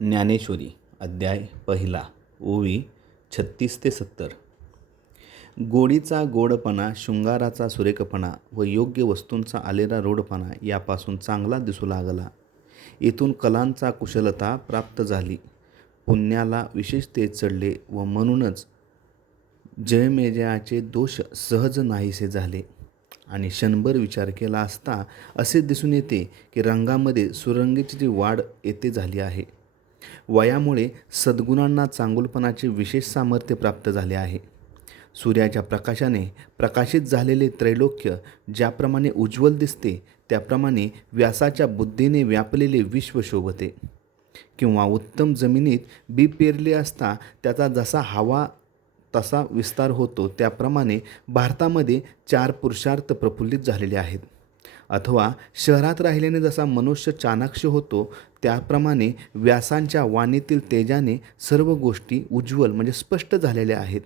ज्ञानेश्वरी अध्याय पहिला ओवी छत्तीस ते सत्तर. गोडीचा गोडपणा शृंगाराचा सुरेखपणा व योग्य वस्तूंचा आलेला रोडपणा यापासून चांगला दिसू लागला. येथून कलांचा कुशलता प्राप्त झाली. पुण्याला विशेष तेज चढले व म्हणूनच जयमेजयाचे दोष सहज नाहीसे झाले. आणि क्षणभर विचार केला असता असे दिसून येते की रंगामध्ये सुरंगीची जी वाढ येथे झाली आहे. वयामुळे सद्गुणांना चांगुलपणाचे विशेष सामर्थ्य प्राप्त झाले आहे. सूर्याच्या प्रकाशाने प्रकाशित झालेले त्रैलोक्य ज्याप्रमाणे उज्ज्वल दिसते त्याप्रमाणे व्यासाच्या बुद्धीने व्यापलेले विश्व शोभते. किंवा उत्तम जमिनीत बी पेरले असता त्याचा जसा हवा तसा विस्तार होतो त्याप्रमाणे भारतामध्ये चार पुरुषार्थ प्रफुल्लित झालेले आहेत. अथवा शहरात राहिल्याने जसा मनुष्य चाणाक्ष होतो त्याप्रमाणे व्यासांच्या वाणीतील तेजाने सर्व गोष्टी उज्ज्वल म्हणजे स्पष्ट झालेल्या आहेत.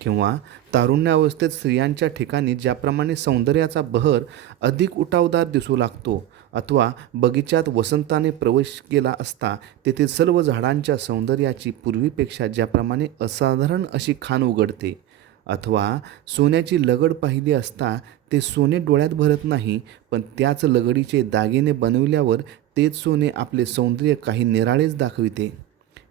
किंवा तारुण्यावस्थेत स्त्रियांच्या ठिकाणी ज्याप्रमाणे सौंदर्याचा बहर अधिक उठावदार दिसू लागतो अथवा बगीच्यात वसंताने प्रवेश केला असता तेथे सर्व झाडांच्या सौंदर्याची पूर्वीपेक्षा ज्याप्रमाणे असाधारण अशी खाण उघडते. अथवा सोन्याची लगड पाहिली असता ते सोने डोळ्यात भरत नाही पण त्याच लगडीचे दागिने बनविल्यावर तेच सोने आपले सौंदर्य काही निराळेच दाखविते.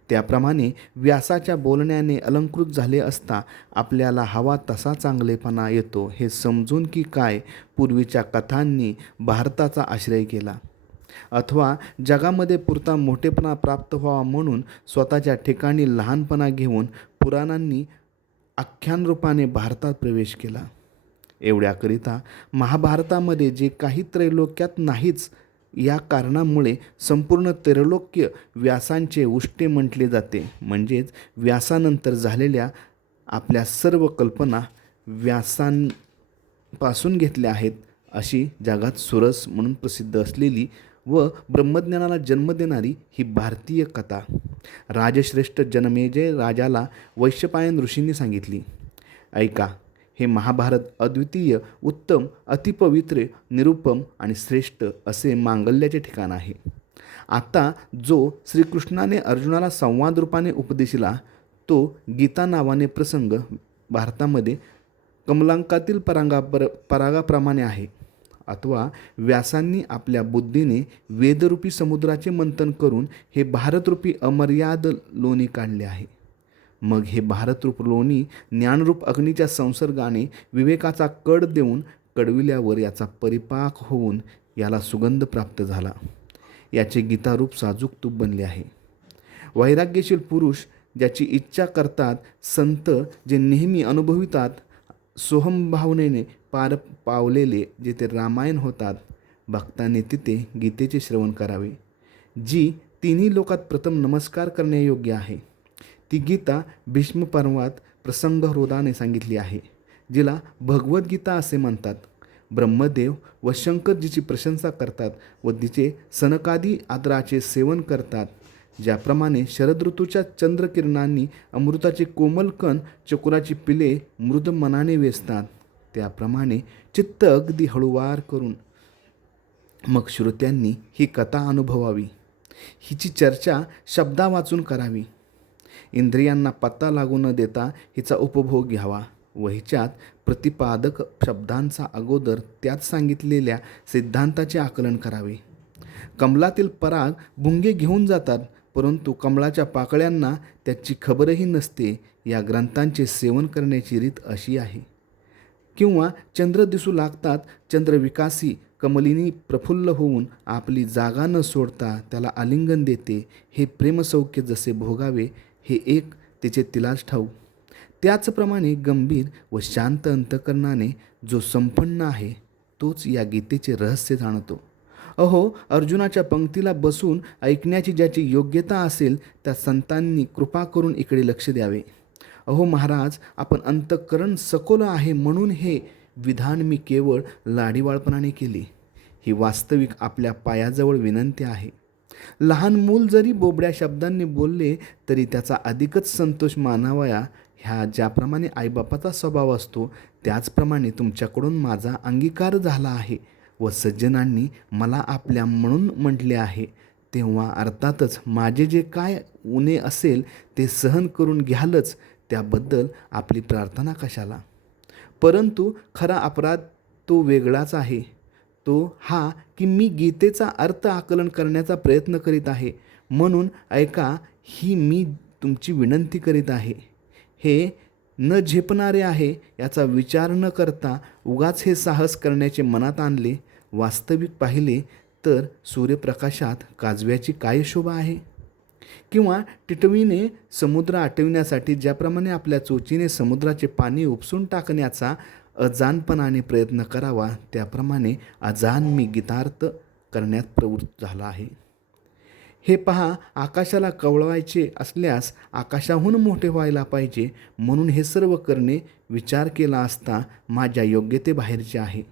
त्याप्रमाणे व्यासाच्या बोलण्याने अलंकृत झाले असता आपल्याला हवा तसा चांगलेपणा येतो हे समजून की काय पूर्वीच्या कथांनी भारताचा आश्रय केला. अथवा जगामध्ये पुरता मोठेपणा प्राप्त व्हावा म्हणून स्वतःच्या ठिकाणी लहानपणा घेऊन पुराणांनी आख्यान रूपाने भारतात प्रवेश केला. एवढ्याकरिता महाभारतामध्ये जे काही त्रैलोक्यात नाहीच या कारणामुळे संपूर्ण त्रैलोक्य व्यासांचे उष्टे म्हटले जाते. म्हणजेच व्यासानंतर झालेल्या आपल्या सर्व कल्पना व्यासांपासून घेतल्या आहेत अशी जगात सुरस म्हणून प्रसिद्ध असलेली व ब्रह्मज्ञानाला जन्म देणारी ही भारतीय कथा. राजश्रेष्ठ जनमेजय राजाला वैश्यपायन ऋषींनी सांगितली. ऐका हे महाभारत अद्वितीय उत्तम अतिपवित्र निरुपम आणि श्रेष्ठ असे मांगल्याचे ठिकाण आहे. आता जो श्रीकृष्णाने अर्जुनाला संवाद रूपाने उपदेशिला तो गीता नावाने प्रसंग भारतामध्ये कमलांकातील परांगा पर परागाप्रमाणे आहे. अथवा व्यासांनी आपल्या बुद्धीने वेदरूपी समुद्राचे मंथन करून हे भारतरूपी अमर्याद लोणी काढले आहे. मग हे भारतरूप लोणी ज्ञानरूप अग्नीच्या संसर्गाने विवेकाचा कड देऊन कडविल्यावर याचा परिपाक होऊन याला सुगंध प्राप्त झाला. याचे गीतारूप साजूक तूप बनले आहे. वैराग्यशील पुरुष ज्याची इच्छा करतात संत जे नेहमी अनुभवितात सोहमभावनेने पार पावलेले जेथे रामायण होतात भक्तांनी तिथे गीतेचे श्रवण करावे. जी तिन्ही लोकात प्रथम नमस्कार करण्यायोग्य आहे. ती गीता भीष्मपर्वात प्रसंगहृदाने सांगितली आहे जिला भगवद्गीता असे म्हणतात. ब्रह्मदेव व शंकरजीची प्रशंसा करतात व तिचे सनकादी आदराचे सेवन करतात. ज्याप्रमाणे शरद ऋतूच्या चंद्रकिरणांनी अमृताचे कोमल कण चकुराची पिले मृद मनाने वेचतात. त्याप्रमाणे चित्त अगदी हळूवार करून मग श्रोत्यांनी ही कथा अनुभवावी. हिची चर्चा शब्दा वाचून करावी. इंद्रियांना पत्ता लागू न देता हिचा उपभोग घ्यावा व हिच्यात प्रतिपादक शब्दांचा अगोदर त्यात सांगितलेल्या सिद्धांताचे आकलन करावे. कमलातील पराग भुंगे घेऊन जातात. परंतु कमळाच्या पाकळ्यांना त्याची खबरही नसते. या ग्रंथांचे सेवन करण्याची रीत अशी आहे. किंवा चंद्र दिसू लागतात चंद्रविकासी कमलिनी प्रफुल्ल होऊन आपली जागा न सोडता त्याला आलिंगन देते. हे प्रेमसौख्य जसे भोगावे हे एक तिचे तिलाच ठाऊ. त्याचप्रमाणे गंभीर व शांत अंतकरणाने जो संपन्न आहे तोच या गीतेचे रहस्य जाणतो. अहो अर्जुनाच्या पंक्तीला बसून ऐकण्याची ज्याची योग्यता असेल त्या संतांनी कृपा करून इकडे लक्ष द्यावे. अहो महाराज आपण अंतःकरण सखोल आहे म्हणून हे विधान मी केवळ लाडीवाळपणाने केले. ही वास्तविक आपल्या पायाजवळ विनंती आहे. लहान मूल जरी बोबड्या शब्दांनी बोलले तरी त्याचा अधिकच संतोष मानावया ह्या ज्याप्रमाणे आईबापाचा स्वभाव असतो त्याचप्रमाणे तुमच्याकडून माझा अंगीकार झाला आहे. व सज्जनांनी मला आपल्या म्हणून म्हटले आहे. तेव्हा अर्थातच माझे जे काय उणे असेल ते सहन करून घ्यालच त्याबद्दल आपली प्रार्थना कशाला? परंतु खरा अपराध तो वेगळाच आहे. तो हा की मी गीतेचा अर्थ आकलन करण्याचा प्रयत्न करीत आहे. म्हणून ऐका ही मी तुमची विनंती करीत आहे. हे न झेपणारे आहे याचा विचार न करता उगाच हे साहस करण्याचे मनात आणले वास्तविक पाहिले तर सूर्यप्रकाशात काजव्याची काय शोभा आहे? किंवा टिटवीने समुद्र आटविण्यासाठी ज्याप्रमाणे आपल्या चोचीने समुद्राचे पाणी उपसून टाकण्याचा अजानपणाने प्रयत्न करावा त्याप्रमाणे अजान मी गीतार्थ करण्यात प्रवृत्त झाला आहे. हे पहा आकाशाला कवळवायचे असल्यास आकाशाहून मोठे व्हायला पाहिजे म्हणून हे सर्व करणे विचार केला असता माझ्या योग्यतेबाहेरचे आहे.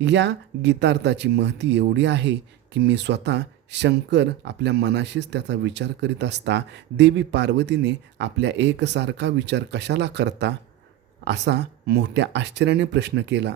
या गीतार्थाची महती एवढी आहे की मी स्वतः शंकर आपल्या मनाशीच त्याचा विचार करीत असता देवी पार्वतीने आपल्या एकसारखा विचार कशाला करता? असा मोठ्या आश्चर्याने प्रश्न केला.